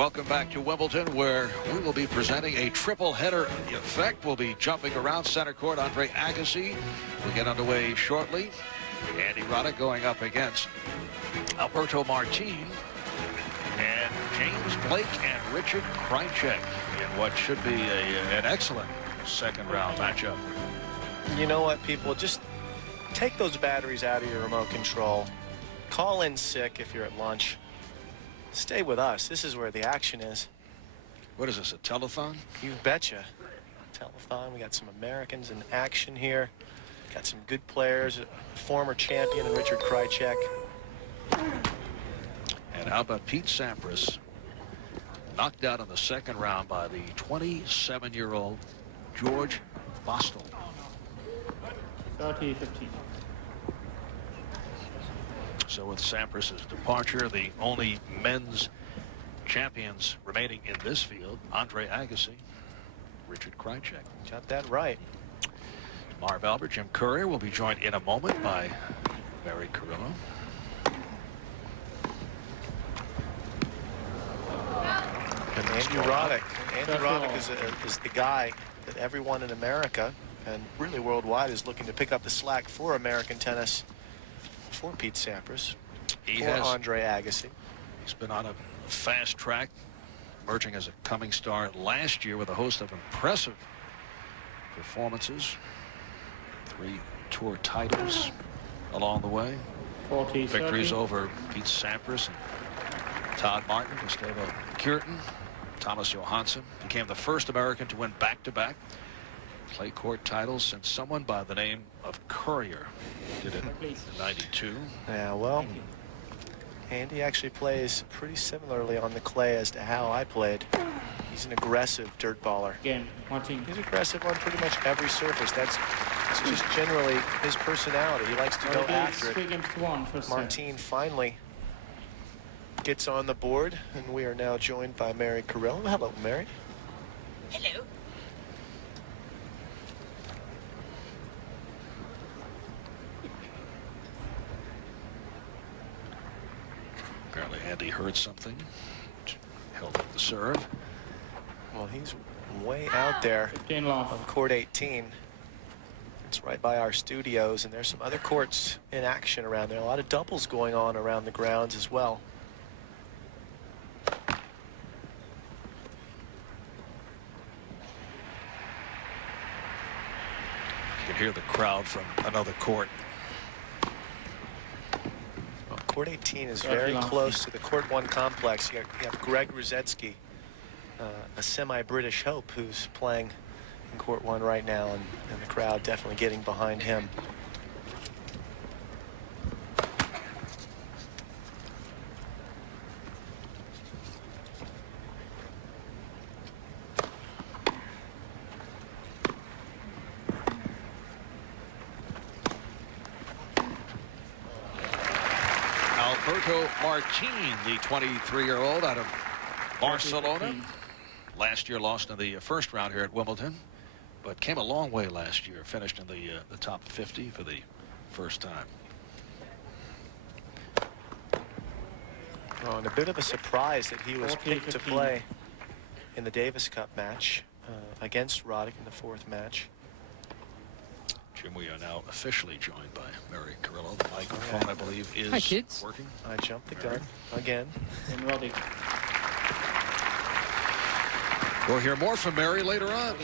Welcome back to Wimbledon, where we will be presenting a triple header effect. We'll be jumping around center court. Andre Agassi will get underway shortly. Andy Roddick going up against Alberto Martin and James Blake and Richard Krajicek in what should be an excellent second round matchup. You know what, people? Just take those batteries out of your remote control. Call in sick if you're at lunch. Stay with us. This is where the action is. What is this, a telethon? You betcha. Telethon. We got some Americans in action here. Got some good players. A former champion in Richard Krajicek. And how about Pete Sampras? Knocked out in the second round by the 27-year-old George Bostel. 30-15. So with Sampras's departure, the only men's champions remaining in this field, Andre Agassi, Richard Krajicek. Got that right. Marv Albert, Jim Courier will be joined in a moment by Mary Carrillo. And Andy Roddick. Andy Roddick is the guy that everyone in America and really worldwide is looking to pick up the slack for American tennis. For Pete Sampras, for Andre Agassi. He's been on a fast track, emerging as a coming star last year with a host of impressive performances. 3 tour titles along the way. 40, Victories 30. over Pete Sampras and Todd Martin, Gustavo Kuerten, Thomas Johansson. Became the first American to win back-to-back clay court titles since someone by the name of Courier did it in '92. Yeah, well, Andy actually plays pretty similarly on the clay as to how I played. He's an aggressive dirt baller. Again, Martin. He's aggressive on pretty much every surface. That's just generally his personality. He likes to go after it. Martin finally gets on the board, and we are now joined by Mary Carrillo. Hello, Mary. Hello. Apparently Andy heard something. Held up the serve. Well, he's way out there on court 18. It's right by our studios, and there's some other courts in action around there. A lot of doubles going on around the grounds as well. You can hear the crowd from another court. Court 18 is very close to the Court 1 complex. You have Greg Ruzetsky, a semi-British hope, who's playing in Court 1 right now, and the crowd definitely getting behind him. Alberto Martin, the 23-year-old out of Barcelona. Last year lost in the first round here at Wimbledon, but came a long way last year. Finished in the top 50 for the first time. Oh, and a bit of a surprise that he was picked to play in the Davis Cup match against Roddick in the 4th match. Jim, we are now officially joined by Mary Carrillo. The microphone, I believe, is working. I jumped the gun again. And Roddick. We'll hear more from Mary later on.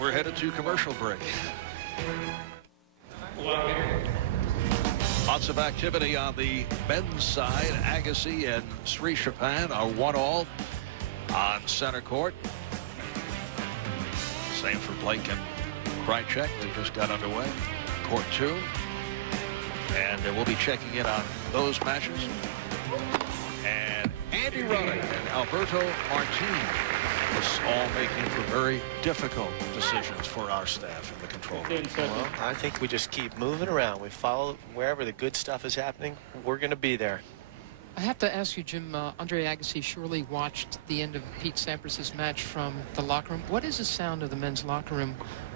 We're headed to commercial break. Lots of activity on the men's side. Agassi and Sri Chopin are 1-all on center court. Same for Blake and Krajicek. They just got underway. Court 2. And we'll be checking in on those matches. And Andy Roddick and Alberto Martin is all making for very difficult decisions for our staff in the control room. Well, I think we just keep moving around. We follow wherever the good stuff is happening. We're going to be there. I have to ask you, Jim, Andre Agassi surely watched the end of Pete Sampras' match from the locker room. What is the sound of the men's locker room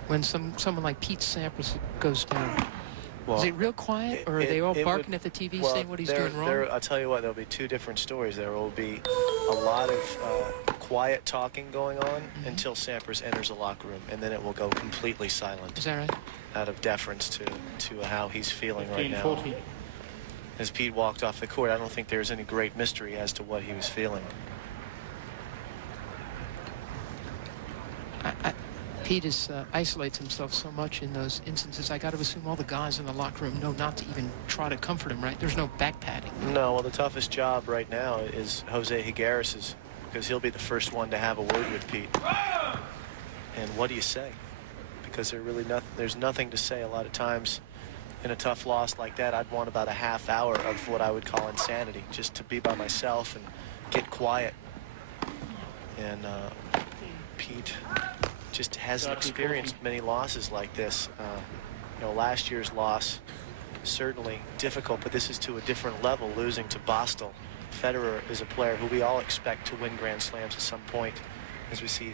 when someone like Pete Sampras goes down? Well, is it real quiet, or are they all barking at the TV saying what he's doing wrong? I'll tell you what, there'll be 2 different stories. There will be a lot of quiet talking going on until Sampras enters the locker room, and then it will go completely silent. Is that right? Out of deference to how he's feeling right now. 40. As Pete walked off the court, I don't think there's any great mystery as to what he was feeling. Pete isolates himself so much in those instances. I got to assume all the guys in the locker room know not to even try to comfort him, right? There's no back patting. No, well, the toughest job right now is Jose Higueres's, because he'll be the first one to have a word with Pete. And what do you say? Because there's nothing to say. A lot of times in a tough loss like that, I'd want about a half hour of what I would call insanity, just to be by myself and get quiet. And Pete just hasn't experienced many losses like this. You know, last year's loss, certainly difficult, but this is to a different level, losing to Bostel. Federer is a player who we all expect to win Grand Slams at some point, as we see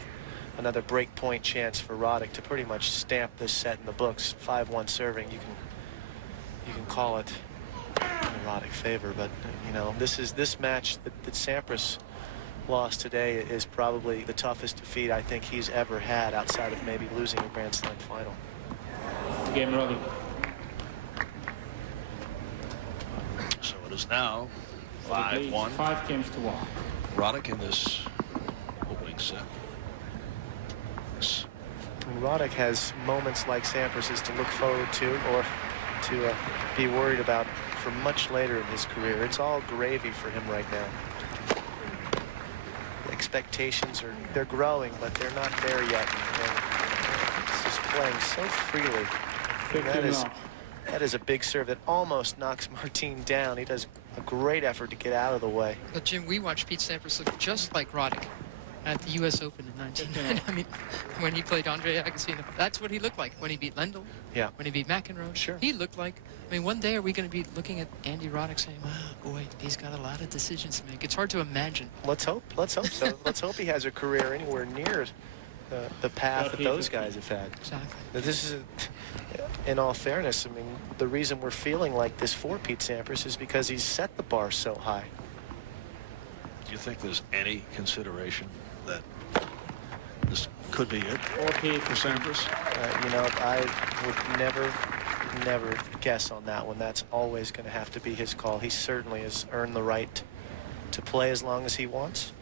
another break point chance for Roddick to pretty much stamp this set in the books. 5-1 serving, you can call it in Roddick favor, but you know, this match that Sampras lost today is probably the toughest defeat I think he's ever had, outside of maybe losing a Grand Slam final. Game Roddick. So it is now 5-1. 5 games to 1. Roddick in this opening set. And Roddick has moments like Sampras's to look forward to, or to be worried about for much later in his career. It's all gravy for him right now. Expectations they're growing, but they're not there yet. And he's just playing so freely. That is a big serve that almost knocks Martin down. He does a great effort to get out of the way. But Jim, we watched Pete Sampras look just like Roddick at the U.S. Open in 1990. I mean, when he played Andre Agassi, that's what he looked like when he beat Lendl. Yeah. When he beat McEnroe. Sure. He looked like. I mean, one day are we going to be looking at Andy Roddick saying, "Oh boy, he's got a lot of decisions to make." It's hard to imagine. Let's hope so. Let's hope he has a career anywhere near the path that those guys have had. Exactly. This is, in all fairness, I mean, the reason we're feeling like this for Pete Sampras is because he's set the bar so high. Do you think there's any consideration that this could be it for Sampras? You know, I would never guess on that one. That's always going to have to be his call. He certainly has earned the right to play as long as he wants,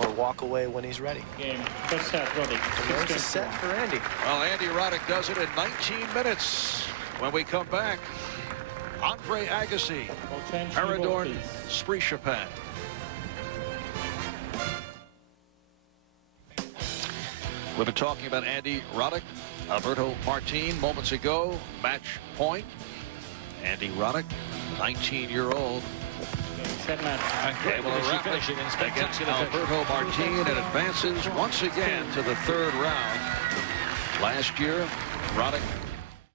or walk away when he's ready. Game. First set, Roddick. There's a set for Andy. Well, Andy Roddick does it in 19 minutes. When we come back, Andre Agassi, Paradorn, Sprichapin. We've been talking about Andy Roddick, Alberto Martin moments ago. Match point. Andy Roddick, 19-year-old. Able to wrap it against Alberto Martin, and advances once again to the third round. Last year, Roddick